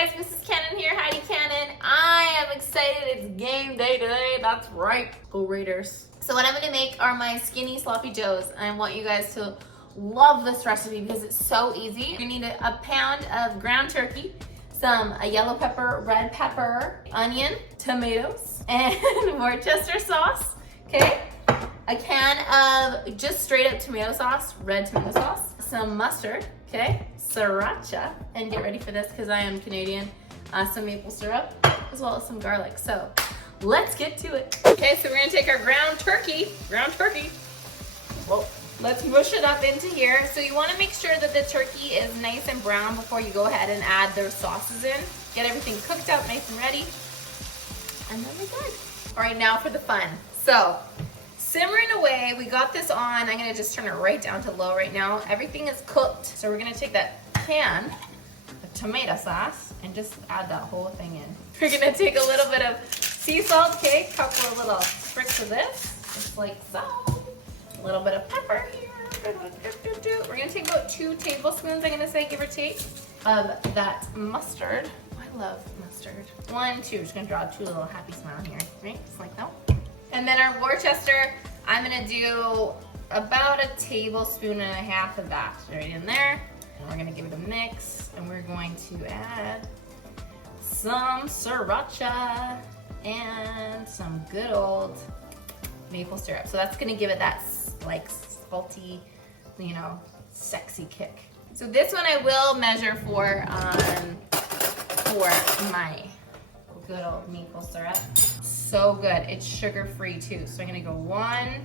guys, Mrs. Cannon here, Heidi Cannon. I am excited, it's game day today, that's right. Go Raiders. So what I'm gonna make are my skinny sloppy joes. I want you guys to love this recipe because it's so easy. You're gonna need a pound of ground turkey, some yellow pepper, red pepper, onion, tomatoes, and Worcester sauce, okay? A can of just straight up tomato sauce, red tomato sauce, some mustard, okay? Sriracha, and get ready for this because I am Canadian, some maple syrup, as well as some garlic. So let's get to it. Okay, so we're gonna take our ground turkey, well, let's mush it up into here. So you wanna make sure that the turkey is nice and brown before you go ahead and add those sauces in. Get everything cooked up, nice and ready, and then we're good. All right, now for the fun. So, simmering away, we got this on. I'm gonna just turn it right down to low right now. Everything is cooked. So we're gonna take that can of tomato sauce and just add that whole thing in. We're gonna take a little bit of sea salt, okay? A couple of little spricks of this, just like so. A little bit of pepper here. We're gonna take about 2 tablespoons, I'm gonna say, give or take, of that mustard. I love mustard. 1, 2, just gonna draw 2 little happy smile here, right? Just like that. And then our Worcester, I'm gonna do about 1.5 tablespoons of that right in there. And we're gonna give it a mix, and we're going to add some sriracha and some good old maple syrup. So that's gonna give it that like salty, you know, sexy kick. So this one I will measure for my good old maple syrup. So good. It's sugar-free too. So I'm gonna go 1,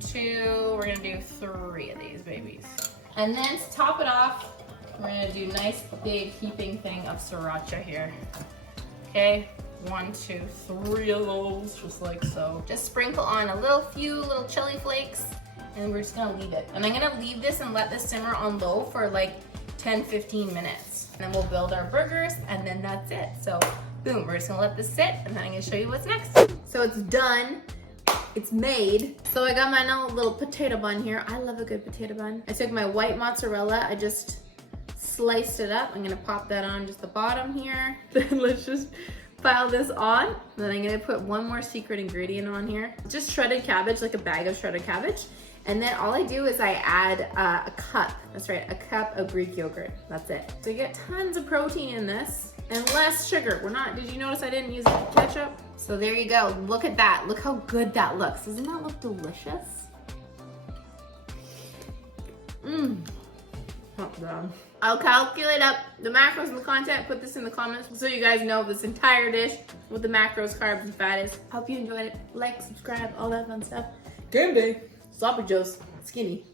2, we're gonna do 3 of these babies. And then to top it off, we're gonna do nice big heaping thing of sriracha here. Okay, 1, 2, 3 of those, just like so. Just sprinkle on a few little chili flakes, and we're just gonna leave it. And I'm gonna leave this and let this simmer on low for like 10-15 minutes. And then we'll build our burgers, and then that's it. So boom, we're just gonna let this sit, and then I'm gonna show you what's next. So it's done, it's made. So I got my own little potato bun here. I love a good potato bun. I took my white mozzarella, I just sliced it up. I'm gonna pop that on just the bottom here. Then let's just pile this on. Then I'm gonna put one more secret ingredient on here. Just shredded cabbage, like a bag of shredded cabbage. And then all I do is I add a cup, that's right, a cup of Greek yogurt. That's it. So you get tons of protein in this and less sugar. Did you notice I didn't use ketchup? So there you go, look at that. Look how good that looks. Doesn't that look delicious? Not bad. I'll calculate up the macros and the content, put this in the comments so you guys know this entire dish, what the macros, carbs, and fat is. Hope you enjoyed it. Like, subscribe, all that fun stuff. Game day. Sloppy Joes, Skinney.